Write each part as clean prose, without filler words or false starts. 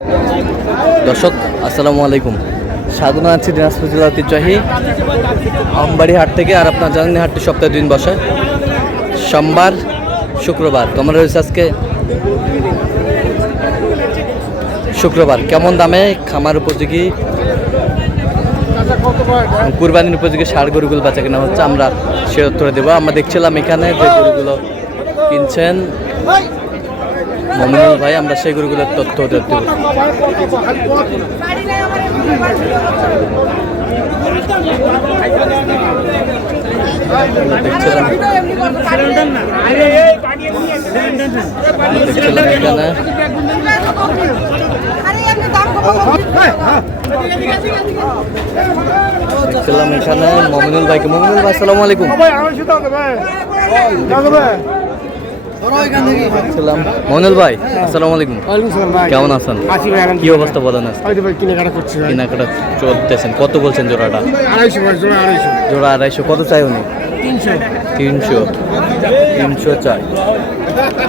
দর্শক আসসালামু আলাইকুম, স্বাগত আছি দিনাজপুর জেলা ঐতিহ্যবাহী আমবাড়ি হাট থেকে। আর আপনার জানেন হাটটি সপ্তাহে 2 দিন বসে, সোমবার শুক্রবার। তো আমরা রয়েছে আজকে শুক্রবার। কেমন দামে খামার উপযোগী কুরবানির উপযোগী ষাঁড় গরুগুলো বেচা কেনা হচ্ছে আমরা সে উত্তরে দেবো। আমরা দেখছিলাম এখানে যে গরুগুলো কিনছেন মমিনুল ভাই, আমরা সেই গরুগুলোর তথ্য দেব। দেখছিলাম এখানে মমিনুল ভাইকে। মমিনুল ভাই আসসালামু আলাইকুম। মমিনুল ভাই আসসালামু আলাইকুম, কেমন আছেন? কি অবস্থা বলেন? কেনাকাটা চলতেছেন, কত বলছেন জোড়াটা? জোড়া 250। কত চাই উনি? 300 চাই।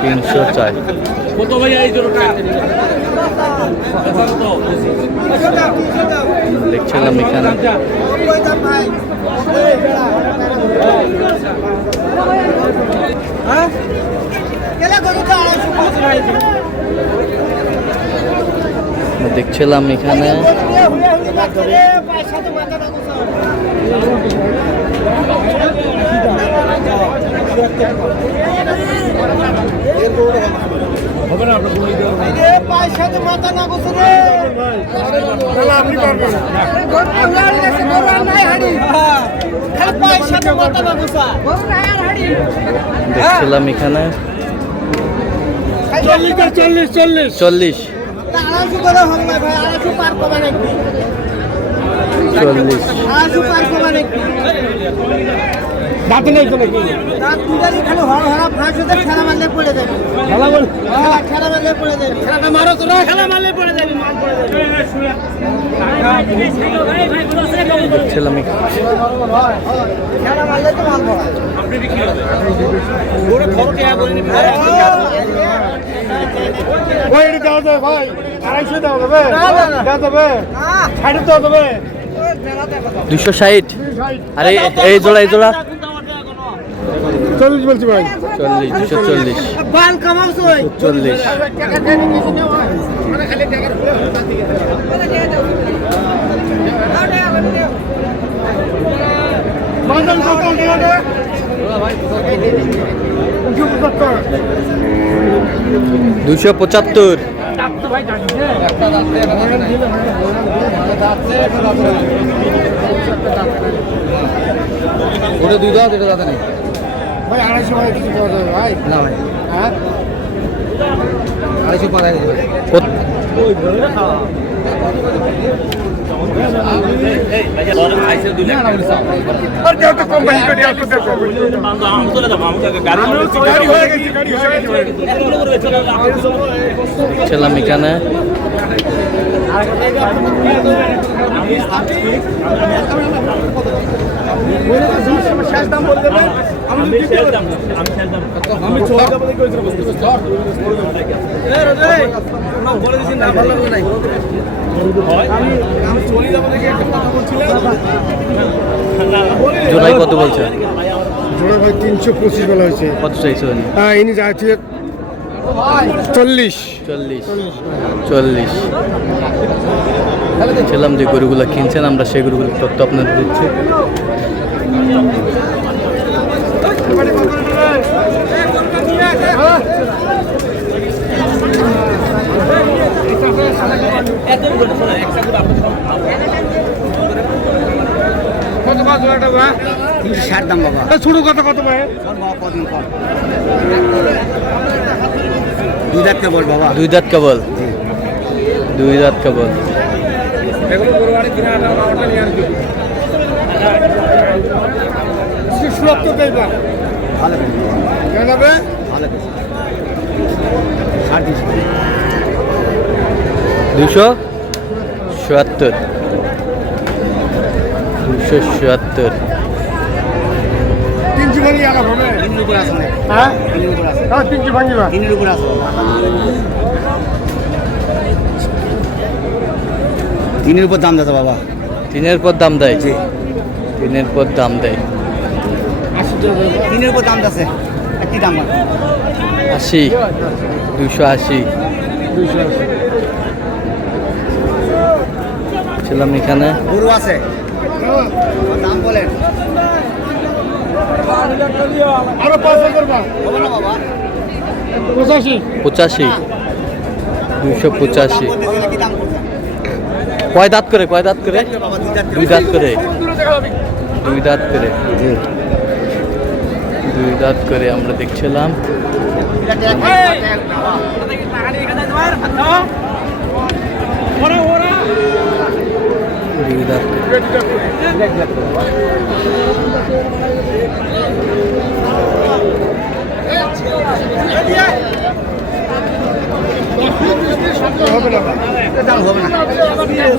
300 চাই। দেখছিলাম এখানে দেখছিলাম এখানে হবে না মাথা না বসে রে আপনি পারবেন দেখছিলাম এখানে 40 দাঁতে নেই তো নাকি? দাঁত দুটারই খালি হরা ফাঁস হতে খেলা মারলে পড়ে যাবে। খেলা বল, খেলা মারলে পড়ে যাবে। খেলাটা মারো তো না, খেলা মারলে পড়ে যাবে, মাল পড়ে যাবে। ছেলে মেয়ে খেলা মারলে তো মাল পড়ে। আপনি বিক্রি হবে ওরে খরচে বলেনি ভাই। ওই দাও দে ভাই, 250 দাও দেবে। দাও দেবে, ছাড়ি দাও দেবে। 260। আরে এই জোড়া 40 বলছি ভাই। 40 240 বাল কামাওছ ওই 40 টাকা দেন কিছু না হয় মানে খালি টাকার পুরো বান্দন কত দিও না ভাই 275 ডাক্তার ভাই জানিস একটা দাঁতে ওটা দুই দাঁত, এটা দাঁতে নেই ভাই। 250 ভাই কিছু পাওয়া যাবে ভাই? না ভাই, হ্যাঁ 250 পাওয়া যাবে। ওই ধরে না ছিলাম এখানে জোড়াই কত বলছে? জোড়া ভাই 325 বলা হয়েছে। কত চাইছে? হ্যাঁ ইনি যাচ্ছে 40 ছিলাম যে গরুগুলো কিনছেন আমরা সেই গরুগুলো তথ্য আপনাদের দিচ্ছি। দাম বাবা ছোট কত ভাই? 2 দাঁত কেবল বাবা। 2 দাঁত কেবল। 2 দাঁত কেবল। এগুলো গরুয়ারে কিনা না ওটা নিয়ে আর কি 70 টাকা ভালো কেন হবে? ভালো 270 270 3 ভাঙি আলা হবে। 3 উপর আছে না? হ্যাঁ 3 উপর আছে। হ্যাঁ 3 ভাঙিবা 3 উপর আছে। তিনের উপর দাম দিতে বাবা। 3-এর পর দাম দেয়? 3-এর পর দাম দেয়। তিনের উপর দাম আছে, কি দাম? 80, 280 ছিলাম এখানে। গরু আছে, দাম বলেন। আরো 5,000 হবে না বাবা? 85, 285। কি দাম করছেন? কয় দাঁত করে? 2 দাঁত করে। 2 দাঁত করে 2 দাঁত করে আমরা দেখছিলাম। দুই দাঁত করে।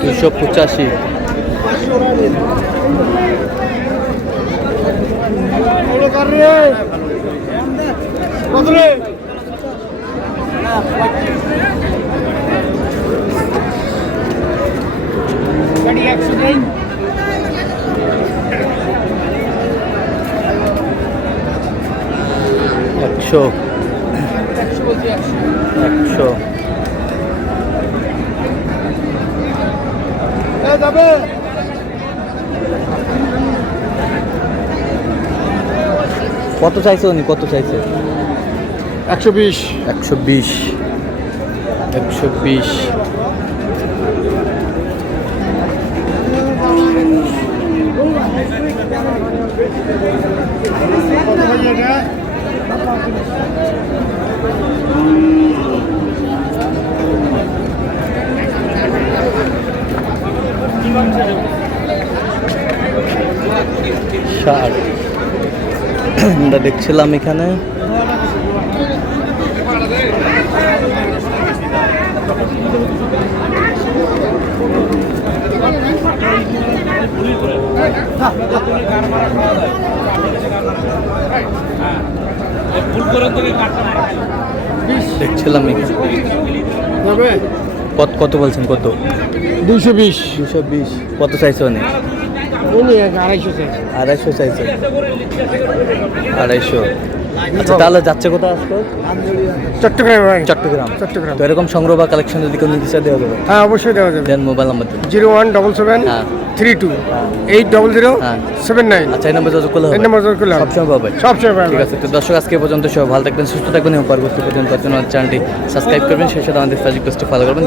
285। একশো। কত চাইছে উনি? কত চাইছে? 120। 120। ষাট আমরা দেখছিলাম এখানে। দেখছিলাম এখানে। কত বলছেন? কত? 220। কত চাইছে উনি? 250 চাইছে। 250। আচ্ছা, তাহলে যাচ্ছে কোথায় আজকে? চট্টগ্রাম। তো এরকম সংগ্রহ বা কালেকশন যদি কেউ নিতে চায় দেওয়া যাবে? হ্যাঁ, অবশ্যই দেওয়া যাবে। দেন মোবাইল নাম্বার দিন। 0177328079। আচ্ছা, এই নাম্বার যোগাযোগ করলে হবে? সবসময় পাবে? ঠিক আছে। তো দর্শক, আজকে এ পর্যন্ত। সবাই ভালো থাকবেন, সুস্থ থাকবেন এবং পরবর্তী পর্যন্ত চ্যানেলটি সাবস্ক্রাইব করবেন, সেই সাথে আমাদের ফেসবুক পেজটি ফলো করবেন।